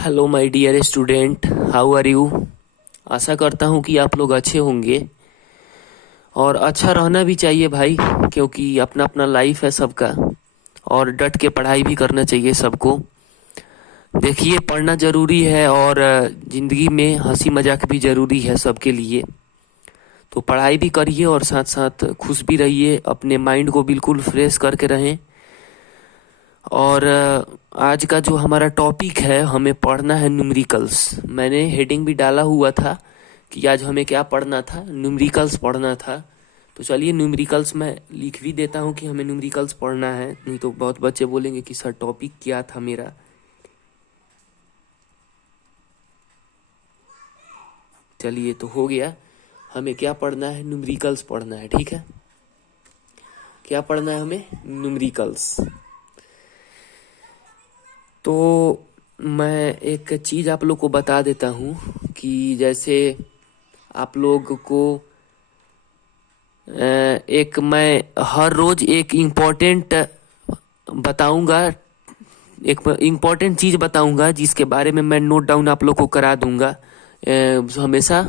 Hello my dear student, how are you. आशा करता हूँ कि आप लोग अच्छे होंगे और अच्छा रहना भी चाहिए भाई, क्योंकि अपना अपना लाइफ है सबका और डट के पढ़ाई भी करना चाहिए सबको। देखिए, पढ़ना ज़रूरी है और ज़िंदगी में हंसी मजाक भी ज़रूरी है सबके लिए। तो पढ़ाई भी करिए और साथ साथ खुश भी रहिए, अपने माइंड को बिल्कुल फ्रेश करके रहें। और आज का जो हमारा टॉपिक है, हमें पढ़ना है न्यूमेरिकल्स। मैंने हेडिंग भी डाला हुआ था कि आज हमें क्या पढ़ना था, न्यूमेरिकल्स पढ़ना था। तो चलिए न्यूमेरिकल्स मैं लिख भी देता हूँ कि हमें न्यूमेरिकल्स पढ़ना है, नहीं तो बहुत बच्चे बोलेंगे कि सर टॉपिक क्या था मेरा। चलिए, तो हो गया। हमें क्या पढ़ना है, न्यूमेरिकल्स पढ़ना है, ठीक है। क्या पढ़ना है हमें, न्यूमेरिकल्स। तो मैं एक चीज़ आप लोग को बता देता हूँ कि जैसे आप लोग को एक मैं हर रोज़ एक इम्पोर्टेंट बताऊंगा, एक इम्पोर्टेंट चीज़ बताऊंगा जिसके बारे में मैं नोट डाउन आप लोग को करा दूंगा हमेशा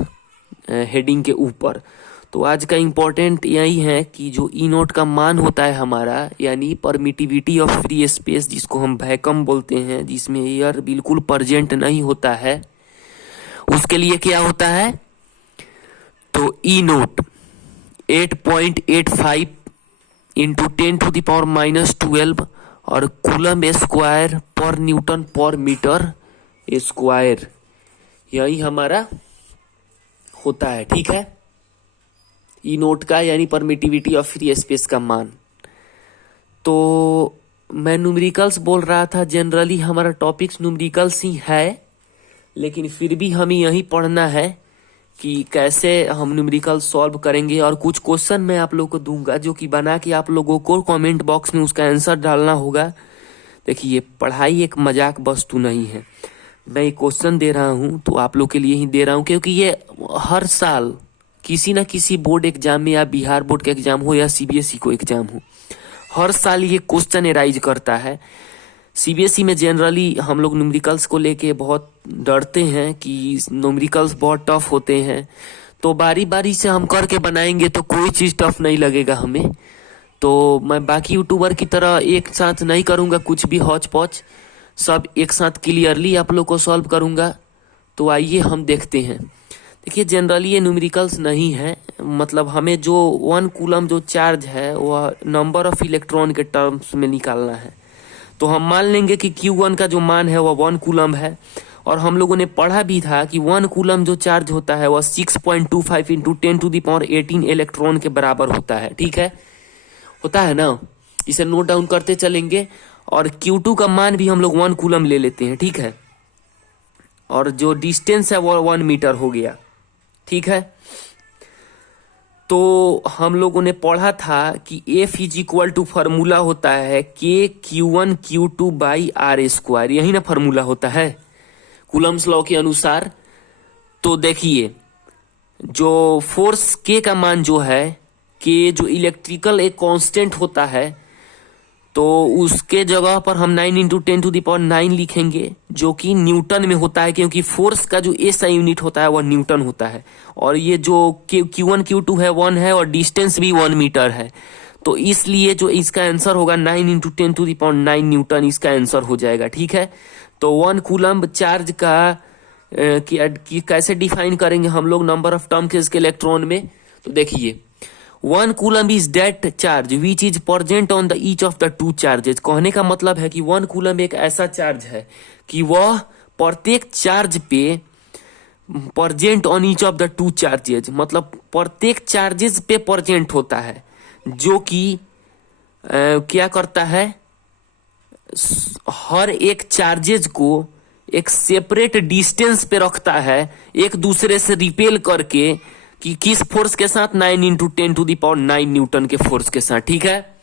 हेडिंग के ऊपर। तो आज का इम्पोर्टेंट यही है कि जो ई नोट का मान होता है हमारा, यानी परमिटिविटी ऑफ फ्री स्पेस, जिसको हम वैक्यूम बोलते हैं, जिसमें एयर बिल्कुल प्रेजेंट नहीं होता है, उसके लिए क्या होता है। तो ई नोट 8.85 इंटू 10⁻⁻12 और कूलम स्क्वायर पर न्यूटन पर मीटर स्क्वायर, यही हमारा होता है, ठीक है। ई नोट का यानी परमिटिविटी ऑफ फ्री स्पेस का मान। तो मैं न्यूमेरिकल्स बोल रहा था, जनरली हमारा टॉपिक्स न्यूमेरिकल्स ही है, लेकिन फिर भी हमें यही पढ़ना है कि कैसे हम न्यूमेरिकल सॉल्व करेंगे। और कुछ क्वेश्चन मैं आप लोगों को दूंगा जो कि बना के आप लोगों को कमेंट बॉक्स में उसका आंसर डालना होगा। देखिए, पढ़ाई एक मजाक वस्तु नहीं है। मैं एक क्वेश्चन दे रहा हूँ तो आप लोग के लिए ही दे रहा हूँ, क्योंकि ये हर साल किसी ना किसी बोर्ड एग्जाम में, या बिहार बोर्ड का एग्जाम हो या सीबीएसई को एग्जाम हो, हर साल ये क्वेश्चन एराइज करता है। सीबीएसई में जनरली हम लोग न्यूमेरिकल्स को लेके बहुत डरते हैं कि न्यूमेरिकल्स बहुत टफ होते हैं, तो बारी बारी से हम करके बनाएंगे तो कोई चीज़ टफ नहीं लगेगा हमें। तो मैं बाकी यूट्यूबर की तरह एक साथ नहीं करूँगा कुछ भी हौच पौच, सब एक साथ क्लियरली आप लोग को सॉल्व करूँगा। तो आइए हम देखते हैं। देखिए, जनरली ये न्यूमेरिकल्स नहीं है, मतलब हमें जो 1 कूलम जो चार्ज है वह नंबर ऑफ इलेक्ट्रॉन के टर्म्स में निकालना है। तो हम मान लेंगे कि Q1 का जो मान है वह 1 कूलम है, और हम लोगों ने पढ़ा भी था कि 1 कूलम जो चार्ज होता है वह 6.25 इंटू 10⁻18 इलेक्ट्रॉन के बराबर होता है, ठीक है। होता है ना, इसे नोट डाउन करते चलेंगे। और Q2 का मान भी हम लोग 1 कूलम ले लेते हैं, ठीक है। और जो डिस्टेंस है वो 1 मीटर हो गया, ठीक है। तो हम लोगों ने पढ़ा था कि F is equal to formula होता है KQ1Q2/r², यही ना फार्मूला होता है कूलम्स लॉ के अनुसार। तो देखिए, जो फोर्स K का मान जो है, K जो इलेक्ट्रिकल एक कांस्टेंट होता है, तो उसके जगह पर हम 9 इंटू 10⁹ लिखेंगे, जो कि न्यूटन में होता है, क्योंकि फोर्स का जो एसआई यूनिट होता है वह न्यूटन होता है। और ये जो Q1 Q2 है 1 है, और डिस्टेंस भी 1 मीटर है। तो इसलिए जो इसका आंसर होगा 9 इंटू 10⁹ न्यूटन इसका आंसर हो जाएगा, ठीक है। तो 1 कूलम चार्ज का कैसे डिफाइन करेंगे हम लोग, नंबर ऑफ टर्म के इसके इलेक्ट्रॉन में। तो देखिए, 1 coulomb is that charge which is present on the each of the two charges. कहने का मतलब है कि 1 कूलम एक ऐसा चार्ज है कि वह प्रत्येक चार्ज पे present on each of the two charges, मतलब प्रत्येक चार्जेस पे प्रेजेंट होता है, जो कि क्या करता है, हर एक चार्जेज को एक सेपरेट डिस्टेंस पे रखता है, एक दूसरे से रिपेल करके, कि किस फोर्स के साथ, 9 इंटू 10⁹ न्यूटन के फोर्स के साथ, ठीक है।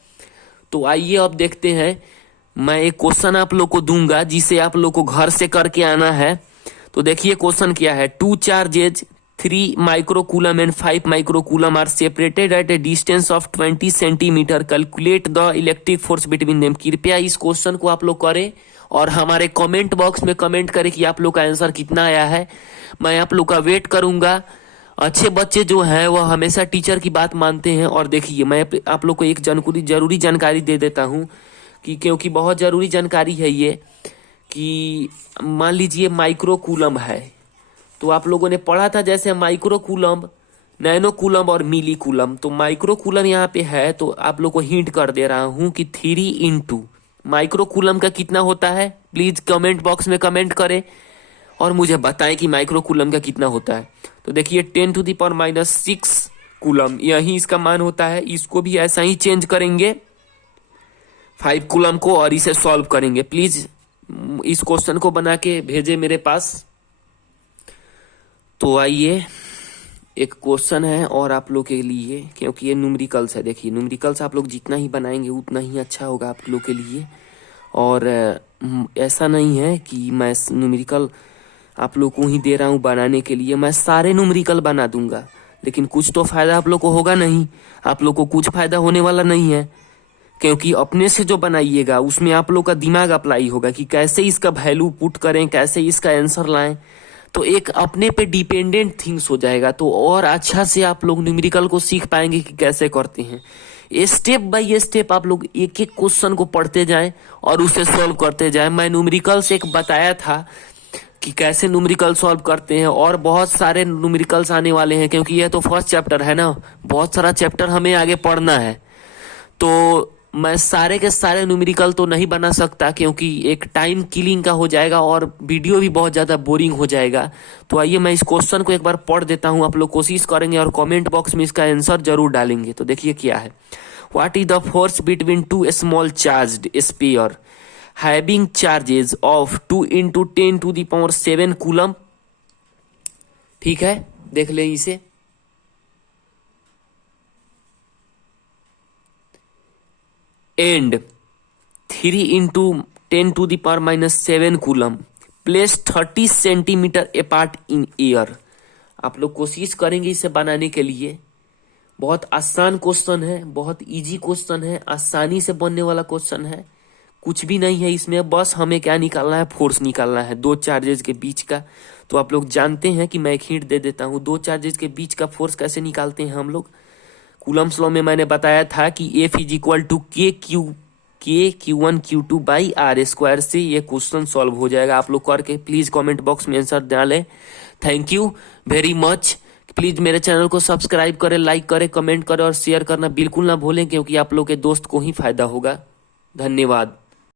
तो आइए अब देखते हैं। मैं एक क्वेश्चन आप लोग को दूंगा जिसे आप लोग को घर से करके आना है। तो देखिए क्वेश्चन क्या है। 2 charges 3 microcoulomb and 5 microcoulomb are separated at a distance of 20 centimetre, calculate the electric force between them. कृपया इस क्वेश्चन को आप लोग करें और हमारे कमेंट बॉक्स में कमेंट करें कि आप लोग का आंसर कितना आया है। मैं आप लोग का वेट करूंगा। अच्छे बच्चे जो हैं वो हमेशा टीचर की बात मानते हैं। और देखिए, मैं आप लोग को एक जरूरी जानकारी दे देता हूं कि क्योंकि बहुत जरूरी जानकारी है ये, कि मान लीजिए माइक्रो कूलम है, तो आप लोगों ने पढ़ा था जैसे माइक्रो कूलम, नैनो कूलम और मिली कूलम। तो माइक्रो कूलम यहाँ पे है, तो आप लोग को हिंट कर दे रहा हूं कि 3 माइक्रो कूलम का कितना होता है। प्लीज कमेंट बॉक्स में कमेंट करें और मुझे बताएं कि माइक्रो कूलम का कितना होता है। तो देखिए 10⁻⁻6 कूलम यही इसका मान होता है। इसको भी ऐसा ही चेंज करेंगे 5 कूलम को और इसे सॉल्व करेंगे। प्लीज इस क्वेश्चन को बना के भेजे मेरे पास। तो आइए, एक क्वेश्चन है और आप लोग के लिए, क्योंकि ये न्यूमेरिकल्स है। देखिए न्यूमेरिकल्स आप लोग जितना ही बनाएंगे उतना ही अच्छा होगा आप लोग के लिए। और ऐसा नहीं है कि मैं न्यूमेरिकल आप लोग को ही दे रहा हूँ बनाने के लिए। मैं सारे न्यूमेरिकल बना दूंगा, लेकिन कुछ तो फायदा आप लोग को होगा नहीं। आप लोग को कुछ फायदा होने वाला नहीं है, क्योंकि अपने से जो बनाइएगा उसमें आप लोग का दिमाग अप्लाई होगा कि कैसे इसका वैल्यू पुट करें, कैसे इसका आंसर लाएं। तो एक अपने पे डिपेंडेंट थिंग्स हो जाएगा, तो और अच्छा से आप लोग न्यूमेरिकल को सीख पाएंगे कि कैसे करते हैं। स्टेप बाय स्टेप आप लोग एक एक क्वेश्चन को पढ़ते जाएं और उसे सॉल्व करते जाएं। मैं न्यूमेरिकल से एक बताया था कि कैसे न्यूमेरिकल सॉल्व करते हैं, और बहुत सारे न्यूमेरिकल्स आने वाले हैं, क्योंकि यह तो फर्स्ट चैप्टर है ना, बहुत सारा चैप्टर हमें आगे पढ़ना है। तो मैं सारे के सारे न्यूमेरिकल तो नहीं बना सकता, क्योंकि एक टाइम किलिंग का हो जाएगा और वीडियो भी बहुत ज्यादा बोरिंग हो जाएगा। तो आइए मैं इस क्वेश्चन को एक बार पढ़ देता हूं, आप लोग कोशिश करेंगे और कमेंट बॉक्स में इसका आंसर जरूर डालेंगे। तो देखिए क्या है। What is the force between two small charged sphere having charges of 2 × 10⁻7 coulomb. ठीक है, देख ले इसे। And 3 × 10⁻⁻7 coulomb place 30 centimetre apart in air. आप लोग कोशिश करेंगे इसे बनाने के लिए। बहुत आसान क्वेश्चन है, बहुत इजी क्वेश्चन है, आसानी से बनने वाला क्वेश्चन है। कुछ भी नहीं है इसमें, बस हमें क्या निकालना है, फोर्स निकालना है दो चार्जेस के बीच का। तो आप लोग जानते हैं कि मैं एक हिंट दे देता हूं, दो चार्जेस के बीच का फोर्स कैसे निकालते हैं हम लोग। कूलम्स लॉ में मैंने बताया था कि F = K Q1 Q2/r² से ये क्वेश्चन सॉल्व हो जाएगा। आप लोग करके प्लीज कमेंट बॉक्स में आंसर डालें। Thank you very much. Please मेरे चैनल को सब्सक्राइब करें, लाइक करें, कमेंट करें और शेयर करना बिल्कुल ना भूलें, क्योंकि आप लोग के दोस्त को ही फायदा होगा। धन्यवाद।